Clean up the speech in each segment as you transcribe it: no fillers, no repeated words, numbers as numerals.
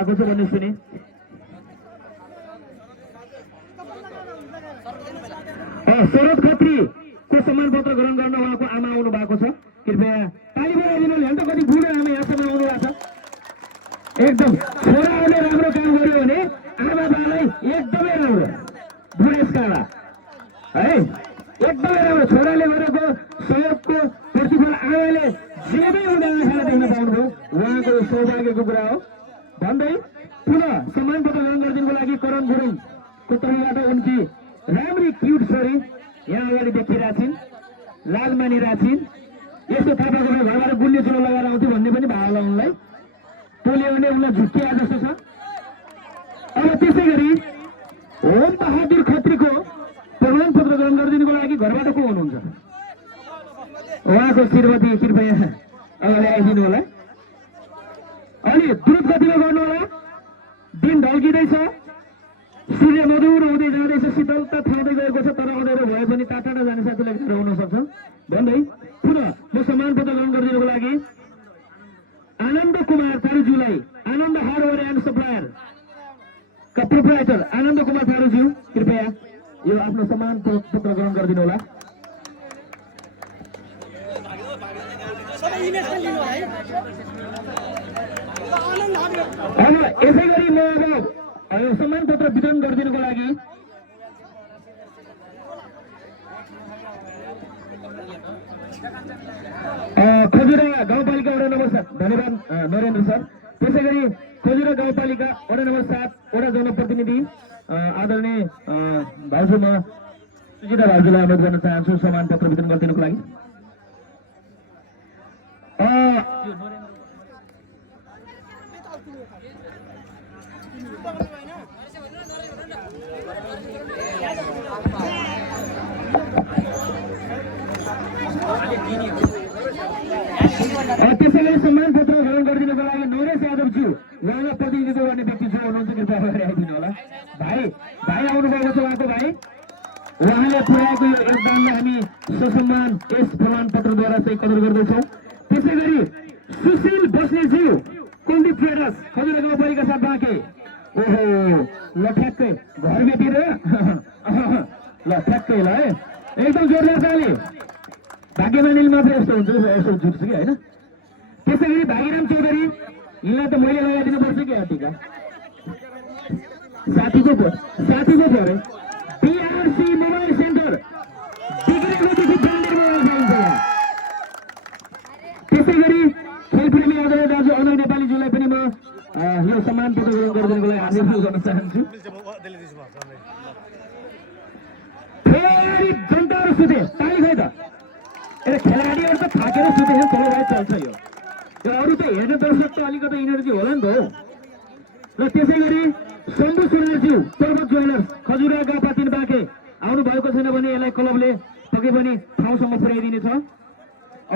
भएको छ भन्ने सुने। शरद खत्रीको सम्मान पत्र ग्रहण गर्न उहाँको आमा आउनु भएको छ। कृपया ताली बजाइदिनु हेर्नु त कति बुढो आमा यहाँसम्म आउनु भएको छ। एकदम छोराहरूले राम्रो काम गर्यो भने आमा बालाई एकदमै राम्रो बुढेसकाला है, एकदमै राम्रो। छोराले गरेको सहयोगको प्रतिफल आमाले जेबै उनले आँखाले देख्न पाउनुभयो, उहाँको सौभाग्यको कुरा हो भन्दै पुनः सम्मान पत्र ग्रहण गरिदिनुको लागि करण गुरुङको तर्फबाट उनकी राम्री क्युट छोरी यहाँ अगाडि देखिरहेका छिन्, लाल मानिरहेका छिन्। यस्तो थाहा पाएको भए घरबाट गुल्ली चुलो लगाएर आउँथ्यो भन्ने पनि भाव होला उनलाई, पोल्यो भने उनलाई झुक्किया जस्तो छ। अब त्यसै गरी ओम बहादुर खत्रीको प्रमाण पत्र ग्रहण गरिदिनुको लागि घरबाट को हुनुहुन्छ? उहाँको श्रीमती कृपया अगाडि आइदिनु होला। अलि द्रुत गतिमा गर्नु होला, दिन ढल्किँदैछ, सूर्य मधुर हुँदै जाँदैछ, शीतलता थाउँदै गएको छ। तर अँध्यारो भए पनि टाढा जाने साथीलाई गाह्रो हुन सक्छ भन्दै पुनः म सम्मान पत्र ग्रहण गरिदिनुको लागि आनन्द कुमार थारूज्यूलाई, आनन्द हार्डवेयर एन्ड सप्लायर का प्रोप्राइटर आनन्द कुमार थारूज्यू कृपया यो आफ्नो सम्मान पत्र ग्रहण गरिदिनु होला। अब यसै गरी म अब सम्मान पत्र वितरण गरिदिनुको लागि खजुरा गाउँपालिका वडा नम्बर 7, धन्यवाद नरेन्द्र सर। त्यसै गरी खजुरा गाउँपालिका वडा नम्बर 7 वडा जनप्रतिनिधि आदरणीय भाउजू म सुजिता भाउजूलाई अनुरोध गर्न चाहन्छु सम्मान पत्र वितरण गरिदिनुको लागि। त्यसै गरी सम्मान पत्र ग्रहण गरिदिनुको लागि नरेश यादवज्यू उहाँलाई प्रतिनिधित्व गर्ने व्यक्ति जो हुनुहुन्छ कृपया अगाडि आइदिनु होला। भाइ आउनुभएको छ, उहाँको भाइ, उहाँले पुर्याएको यो योगदानलाई हामी ससम्मान यस प्रमाण पत्रद्वारा चाहिँ कदर गर्दछौँ। त्यसै गरी सुशील बस्नेज्यू कुलदीप ट्रेडर्स खजुरा गाउँपालिका 7 बाँके, ओहो ल ठ्याक्कै घर बेतिर ल ठ्याक्कै ल है, एकदम जोरदार ताली। भाग्यमानीले मात्रै यस्तो हुन्छ, यसो जुट्छ कि होइन। त्यसै गरी भागीराम चौधरी, यिनलाई त मैले लगाइदिनु पर्छ कि हातीका साथीको पऱ्यो। बिआरसी मोबाइल सेन्टर बिग्रेकोदेखि ब्रान्डेड मोबाइल पाइन्छ यहाँ। त्यसै गरी खेलप्रेमी आदरणीय दाजु अनय नेपालीज्यूलाई पनि म यो सम्मान पत्र ग्रहण गरिदिनुको लागि आग्रह गर्न चाहन्छु। फेरि जनताहरू सुते, ताली खै त। खेलाडीहरू त थाकेर सुतेछ, चलो भाइ चल्छ यो। अरू त हेर्ने दर्शक त अलिकति इनर्जी होला नि त हो। र त्यसै गरी शम्भु सुनारज्यू पर्वत ज्वेलर्स खजुरा गापा 3 बाँके आउनु भएको छैन भने यसलाई क्लबले पक्कै पनि ठाउँसम्म पुर्याइदिनेछ।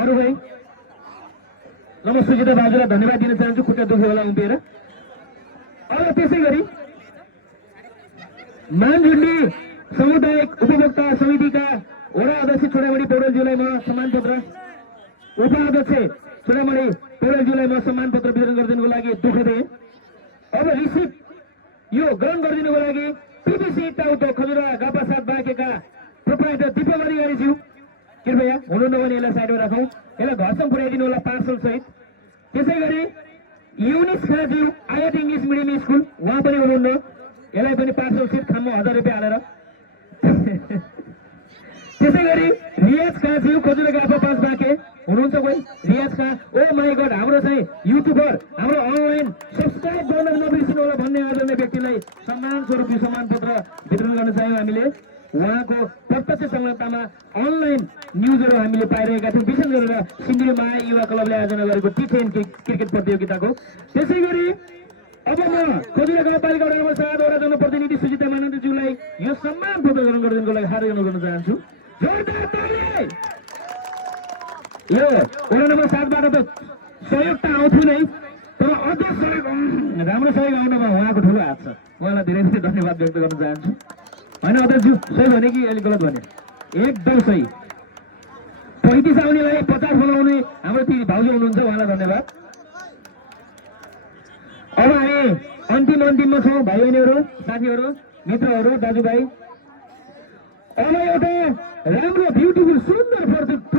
अरू भाइ नम सुजिता बाजुलाई धन्यवाद दिन चाहन्छु, खुट्टा दुख्यो होला उभिएर। अब त्यसै गरी मानझुन्डी सामुदायिक उपभोक्ता समितिका वडा अध्यक्ष छोडामणि पौडेलज्यूलाई म सम्मान पत्र, उपाध्यक्ष छोडामणि पौडेलज्यूलाई म सम्मान पत्र वितरण गरिदिनुको लागि दुःख दिएँ। अब रिसिभ यो ग्रहण गरिदिनुको लागि पिबिसी टाउटो खजुरा गापा 7 बाँकेका प्रोप्राइटर दिपक अधिकारीज्यू कृपया हुनुहुन्न भने यसलाई साइडमा राखौँ, यसलाई घरसम्म पुर्याइदिनु होला पार्सल सहित। त्यसै गरी युनिस खाज्यू आयात इङ्ग्लिस मिडियम स्कुल, उहाँ पनि हुनुहुन्न, यसलाई पनि पार्सल सहित खाममा 1000 रुपियाँ हालेर। त्यसै गरी रियाज खाज्यू खजुरा गापा 5 बाँके हुनुहुन्छ कोही? रियाज खा, ओ माई गड, हाम्रो चाहिँ युट्युबर, हाम्रो अनलाइन सब्सक्राइब गर्न नबिर्सिनु होला भन्ने आदरणीय व्यक्तिलाई सम्मान स्वरूप यो सम्मान पत्र वितरण गर्न चाह्यौँ हामीले। उहाँको प्रत्यक्ष संलग्नतामा अनलाइन न्युजहरू हामीले पाइरहेका थियौँ, विशेष गरेर सिङ्गिरी माया युवा क्लबले आयोजना गरेको T10 क्रिकेट प्रतियोगिताको। त्यसै गरी अब म खजुरा गाउँपालिका वडा नम्बर 7 वडा जनप्रतिनिधि सुजिता मानन्दज्यूलाई यो सम्मान पत्र ग्रहण गरिदिनुको लागि हार्दिक अनुरोध गर्न चाहन्छु। जोरदार ताली। यो वडा नम्बर 7 बाट त सहयोग त आउँथ्यो नै, तर अझ सहयोग, राम्रो सहयोग आउनमा उहाँको ठुलो हात छ। उहाँलाई धेरै धेरै धन्यवाद व्यक्त गर्न चाहन्छु। होइन अध्यक्षज्यू, सही भने कि अहिले गलत भने? एकदम सही। 35 आउनेलाई 50 बोलाउने हाम्रो ती भाउजू हुनुहुन्छ, उहाँलाई धन्यवाद। अब हामी अन्तिममा छौँ भाइ बहिनीहरू, साथीहरू, मित्रहरू, दाजुभाइ। अब एउटा राम्रो ब्युटिफुल सुन्दर